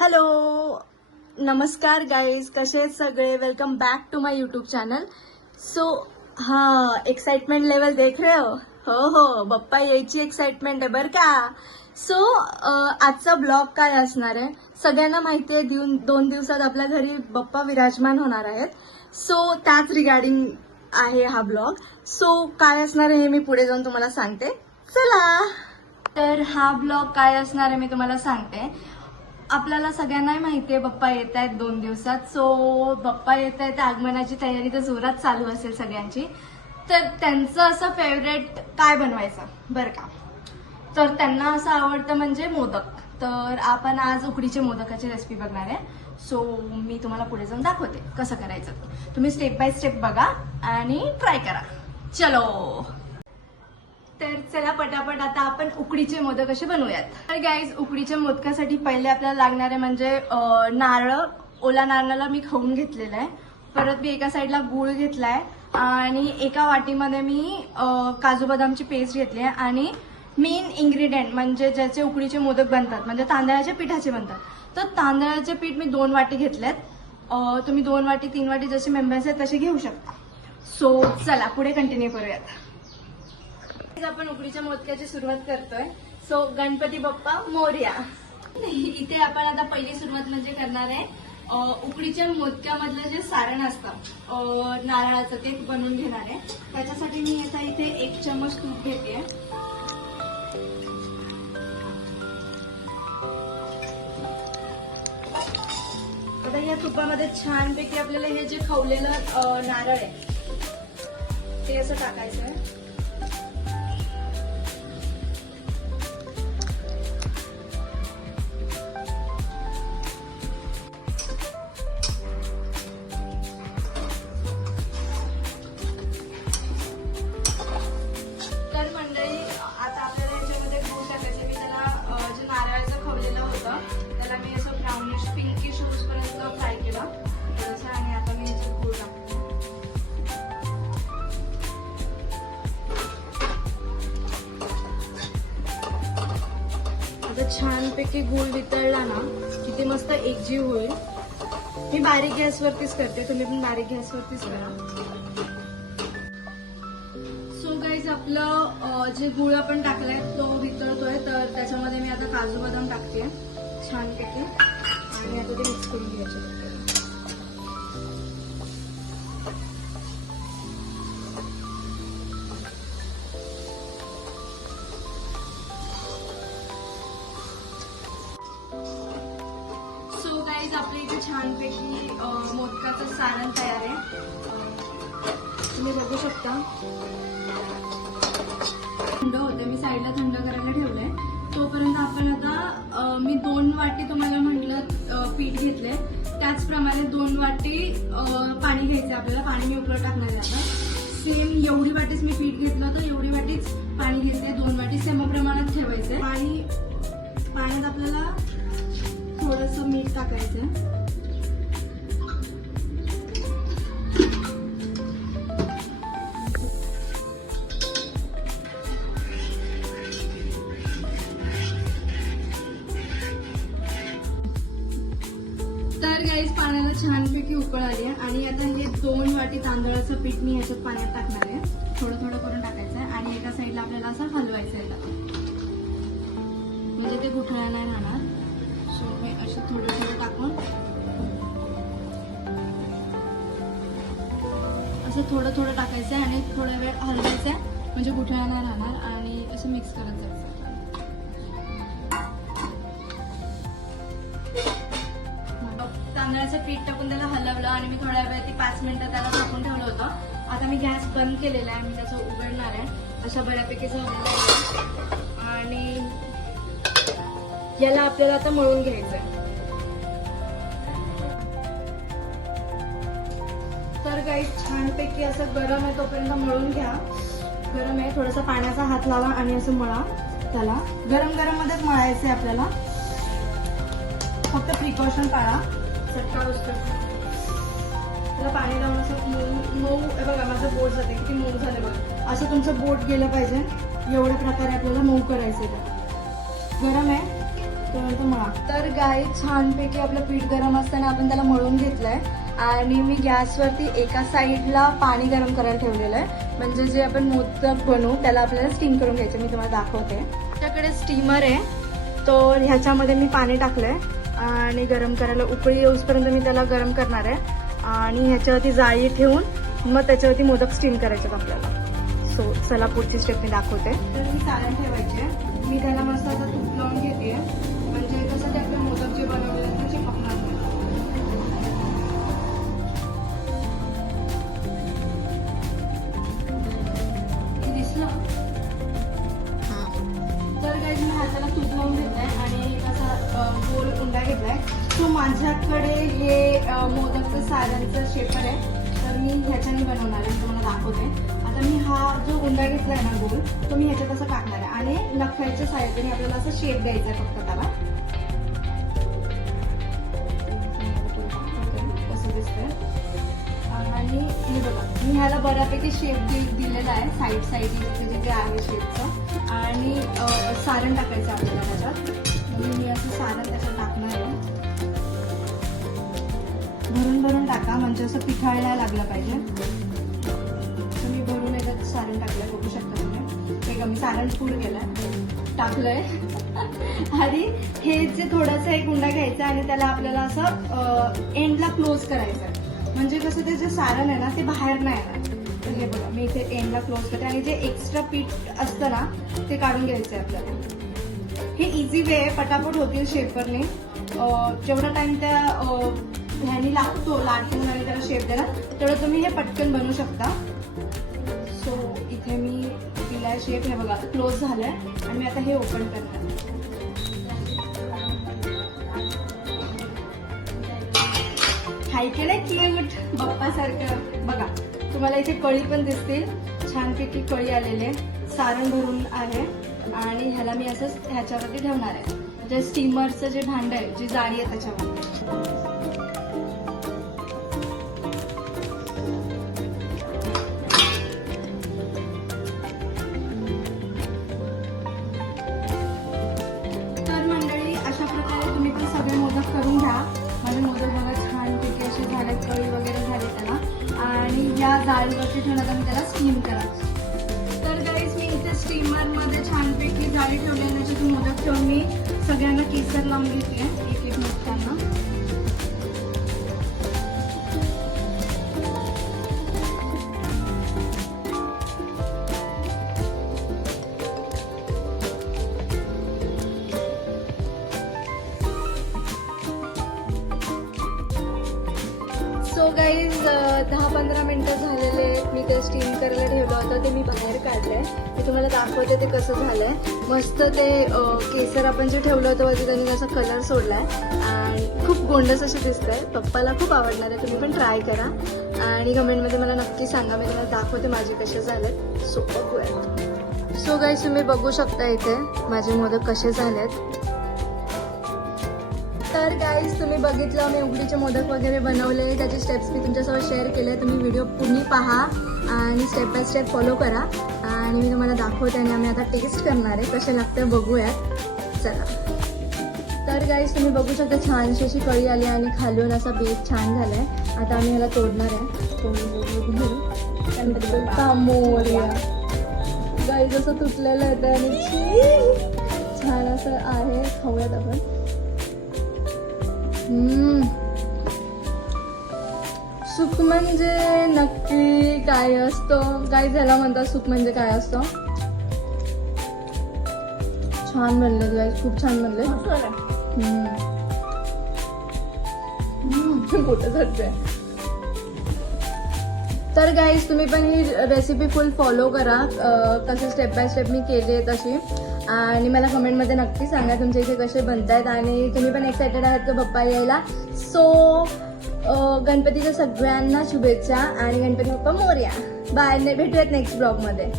Hello, नमस्कार guys, कसे आहेत सगळे. Welcome back to my YouTube channel. So हाँ, एक्साइटमेंट लेवल देख रहे हो हो, बप्पा यायची एक्साइटमेंट आहे बरं का. सो आजचा ब्लॉग काय असणार आहे, सगळ्यांना माहिती आहे 2 दिवसात आपल्या घरी बप्पा विराजमान होणार आहेत. सो त्याच रिगार्डिंग आहे हा ब्लॉग. सो काय असणार आहे हे मी पुढे जाऊन तुम्हाला सांगते. चला, तर हा ब्लॉग काय असणार आहे मी तुम्हाला सांगते. आपल्याला सगळ्यांना माहिती आहे बप्पा येत आहेत 2 दिवसात. सो बप्पा येत आहेत, आगमनाची तयारी तर जोरात चालू असेल सगळ्यांची. तर त्यांचं असं फेवरेट काय बनवायचं बरं का, तर त्यांना असं आवडतं म्हणजे मोदक. तर आपण आज उकडीचे मोदकाची रेसिपी बघणार आहे. सो मी तुम्हाला पुढे जाऊन दाखवते कसं करायचं. तुम्ही स्टेप बाय स्टेप बघा आणि ट्राय करा. चलो, तर चला पटापट आता आपण उकडीचे मोदक कसे बनवूयात. तर गाईज, उकडीच्या मोदकासाठी पहिले आपल्याला लागणारे म्हणजे नारळ. ओला नारळाला मी खवून घेतलेला आहे. परत मी एका साईडला गूळ घेतलाय आणि एका वाटीमध्ये मी काजू बदामची पेस्ट घेतली आहे. आणि मेन इन्ग्रेडियंट म्हणजे ज्याचे उकडीचे मोदक बनतात म्हणजे तांदळाच्या पिठाचे बनतात, तर तांदळाचे पीठ मी 2 वाटी घेतलेत. तुम्ही 2 वाटी 3 वाटी जसे मेंबर्स आहेत तसे घेऊ शकता. सो चला पुढे कंटिन्यू करूयात. आपण उकडीच्या मोदकाची सुरुवात करतोय. सो गणपती बाप्पा मोरया. इथे आपण आता पहिली सुरुवात म्हणजे करणार आहे उकडीच्या मोदकामधलं जे सारण असतं नारळाचं, ते बनवून घेणार आहे. त्याच्यासाठी मी आता इथे 1 चमच तूप घेते. आता या तुपामध्ये छानपैकी आपल्याला हे जे खवलेलं नारळ आहे ते असं टाकायचं आहे. छानपैकी गूळ वितळला ना की ते मस्त एकजीव होईल. मी बारीक गॅसवरतीच करते, तुम्ही पण बारीक गॅसवरतीच करा. सो गाईज, आपलं जे गूळ आपण टाकलाय तो वितळतोय. तर त्याच्यामध्ये मी आता काजू बदाम टाकते छानपैकी आणि आता ते मिक्स करून घ्यायचे. आपल्या इथे छानपैकी मोदकाचं सारण तयार आहे. तुम्ही बघू शकता. थंड होते, मी साईडला थंड करायला ठेवलंय. तोपर्यंत आपण आता मी 2 वाटी तुम्हाला म्हटलं पीठ घेतलंय, त्याचप्रमाणे 2 वाटी पाणी घ्यायचं आपल्याला. पाणी मी उकळत टाकणार आहे आता. सेम एवढी वाटीच मी पीठ घेतलं तर एवढी वाटीच पाणी घेतलंय. 2 वाटी सेम प्रमाणात ठेवायचंय. आणि पाण्यात आपल्याला थोडंसं मीठ टाकायचं. तर गाईज, पाण्याला छानपैकी उकळ आली आहे आणि आता हे 2 वाटी तांदळाचं पीठ मी ह्याच्यात पाण्यात टाकणार आहे. थोडं थोडं करून टाकायचं आहे आणि एका साईडला आपल्याला असं हलवायचं आहे म्हणजे ते गुठळ्या नाही राहणार. सो मी असं थोडं थोडं टाकून असं थोडं थोडं टाकायचं आहे आणि थोडा वेळ हलवायचं आहे म्हणजे गुठळ्या नाही राहणार. आणि असं मिक्स करत जायचं. तांदळाचं पीठ टाकून त्याला हलवलं आणि मी थोड्या वेळ 5 मिनिटं त्याला झाकून ठेवलं होतं. आता मी गॅस बंद केलेला आहे. मी त्याचं उघडणार आहे. अशा बऱ्यापैकी झालेलं आहे आणि याला आपल्याला आता मळून घ्यायचंय. तर काही छानपैकी असं गरम आहे तोपर्यंत मळून घ्या. गरम आहे, थोडासा पाण्याचा हात लावा आणि असं मळा. त्याला गरम गरम मध्येच मळायचं आहे आपल्याला. फक्त प्रिकॉशन पाळा, चटका बसतो. त्याला पाणी लावून असं मऊ बघा माझं बोट जाते किती मऊ झालं बघा. असं तुमचं बोट गेलं पाहिजे एवढ्या प्रकारे आपल्याला मऊ करायचं. गरम आहे तर गाई छानपैकी आपलं पीठ गरम असताना आपण त्याला मळून घेतलंय आणि मी गॅसवरती एका साईडला पाणी गरम करायला ठेवलेलं आहे. म्हणजे जे आपण मोदक बनवू त्याला आपल्याला स्टीम करून घ्यायचं. मी तुम्हाला दाखवते. माझ्याकडे स्टीमर आहे, तो ह्याच्यामध्ये मी पाणी टाकलंय आणि गरम करायला उकळी येऊसपर्यंत मी त्याला गरम करणार आहे आणि ह्याच्यावरती जाळी ठेवून मग त्याच्यावरती मोदक स्टीम करायचे आपल्याला. सो चला पुढची स्टेप मी दाखवते. तर मी सारण ठेवायचे. मी त्याला मस्त आता तूप लावून घेते, म्हणजे कसं ते आपले मोदक जे बनवले ते चिपकणार नाही. दिसलं? तर काही मी हाताला तूप लावून घेतलंय आणि असा गोल उंडा घेतलाय. तो माझ्याकडे हे मोदकचं सारणचं शेपर आहे, तर मी ह्याच्याने बनवणार आहे. तुम्हाला दाखवते. आता मी हा जो उंडा घेतलाय ना गोल, तो मी ह्याच्यात असं टाकणार आहे आणि नखाच्या साह्याने आपल्याला असं शेप द्यायचा आहे फक्त त्याला. कसं दिसतंय. आणि हे बघा, मी ह्याला बऱ्यापैकी शेप दिलेला आहे साईड जे आहे शेपचं. आणि सारण टाकायचं आपल्याला त्याच्यात. म्हणजे मी असं सारण त्याच्यात टाकणार आहे. भरून भरून टाका, म्हणजे असं पिठाळायला लागलं पाहिजे. तर मी भरून एकदा सारण टाकलंय, बघू शकता तुम्ही. हे का मी सारण पूर्ण केलंय, टाकलंय. आणि हे जे थोडंसं एक उंडा घ्यायचा आणि त्याला आपल्याला असं एंडला क्लोज करायचं आहे. म्हणजे कसं ते जे सारण आहे ना ते बाहेर नाही येणार. तर हे बघा, मी इथे एंडला क्लोज करते आणि जे एक्स्ट्रा पीठ असतं ना ते काढून घ्यायचं आहे आपल्याला. हे इझी वे आहे, पटापट होतील शेपरने. जेवढा टाइम त्या ह्यानी लागतो लाटून आणि त्याला शेप द्यायला, तेवढं तुम्ही हे पटकन बनवू शकता. सो इथे मी दिलाय शेप. हे बघा क्लोज झालंय आणि मी आता हे ओपन करते. हाय की नाही क्यूट बाप्पासारखं. बघा तुम्हाला इथे कळी पण दिसतील, छानपैकी कळी आलेले. सारण भरून आहे आणि ह्याला मी असं ह्याच्यावरती ठेवणार आहे. म्हणजे स्टीमरचं जे भांड आहे, जी जाळी आहे त्याच्यावर. सगळे मोदक करून घ्या. माझे मोदक बघा छानपैकी असे झाले, कळी वगैरे झाले त्याला. आणि या जाळीवरती ठेवून आता मी त्याला स्टीम करा. तर गाईज मी इथे स्टीमरमध्ये छानपैकी जाळी ठेवली आणि त्याच्यातून मोदक ठेवून मी सगळ्यांना केसर लावून घेते एक एक मोदकांना. सो गाईज 10-15 मिनटं झालेले आहेत. मी ते स्टीम करायला ठेवलं होतं, ते मी बाहेर काढलंय. मी तुम्हाला दाखवते ते कसं झालंय. मस्त ते केसर आपण जे ठेवलं होतं वरती त्यांनी असा कलर सोडलाय आणि खूप गोंडस असे दिसतंय. पप्पाला खूप आवडणार आहे. तुम्ही पण ट्राय करा आणि कमेंटमध्ये मला नक्की सांगा. मी तुम्हाला दाखवते माझे कसे झालेत. सो बघूयात. सो गाईज तुम्ही बघू शकता इथे माझे मोदक कसे झालेत. तर गाईज तुम्ही बघितलं मी उकडीचे मोदक वगैरे बनवले, त्याचे स्टेप्स मी तुमच्यासोबत शेअर केले. तुम्ही व्हिडिओ पूर्ण पहा आणि स्टेप बाय स्टेप फॉलो करा आणि मी तुम्हाला दाखवते आणि आम्ही आता टेस्ट करणार आहे. कसे लागते बघूयात. चला. तर गाईज तुम्ही बघू शकता छानशी अशी कळी आली आणि खालून असा बेस छान झालाय. आता आम्ही ह्याला तोडणार आहे. गाईज असं तुटलेलं आहे आणि छान असं आहे. खाऊयात आपण. सुख म्हणजे नक्की काय असतो काय झाला म्हणतात. सुख म्हणजे काय असतो. छान बनले गाईज, खूप छान बनले. कुठं झटतंय. तर गाईज तुम्ही पण ही रेसिपी फुल फॉलो करा. कसे स्टेप बाय स्टेप मी केली आहे तशी. आणि मला कमेंटमध्ये नक्की सांगा तुमच्या इथे कसे बनतायत आणि तुम्ही पण एक्सायटेड आहात का पप्पा यायला. सो गणपतीच्या सगळ्यांना शुभेच्छा आणि गणपती बाप्पा मोरया. बाय. भेटूयात नेक्स्ट ब्लॉगमध्ये.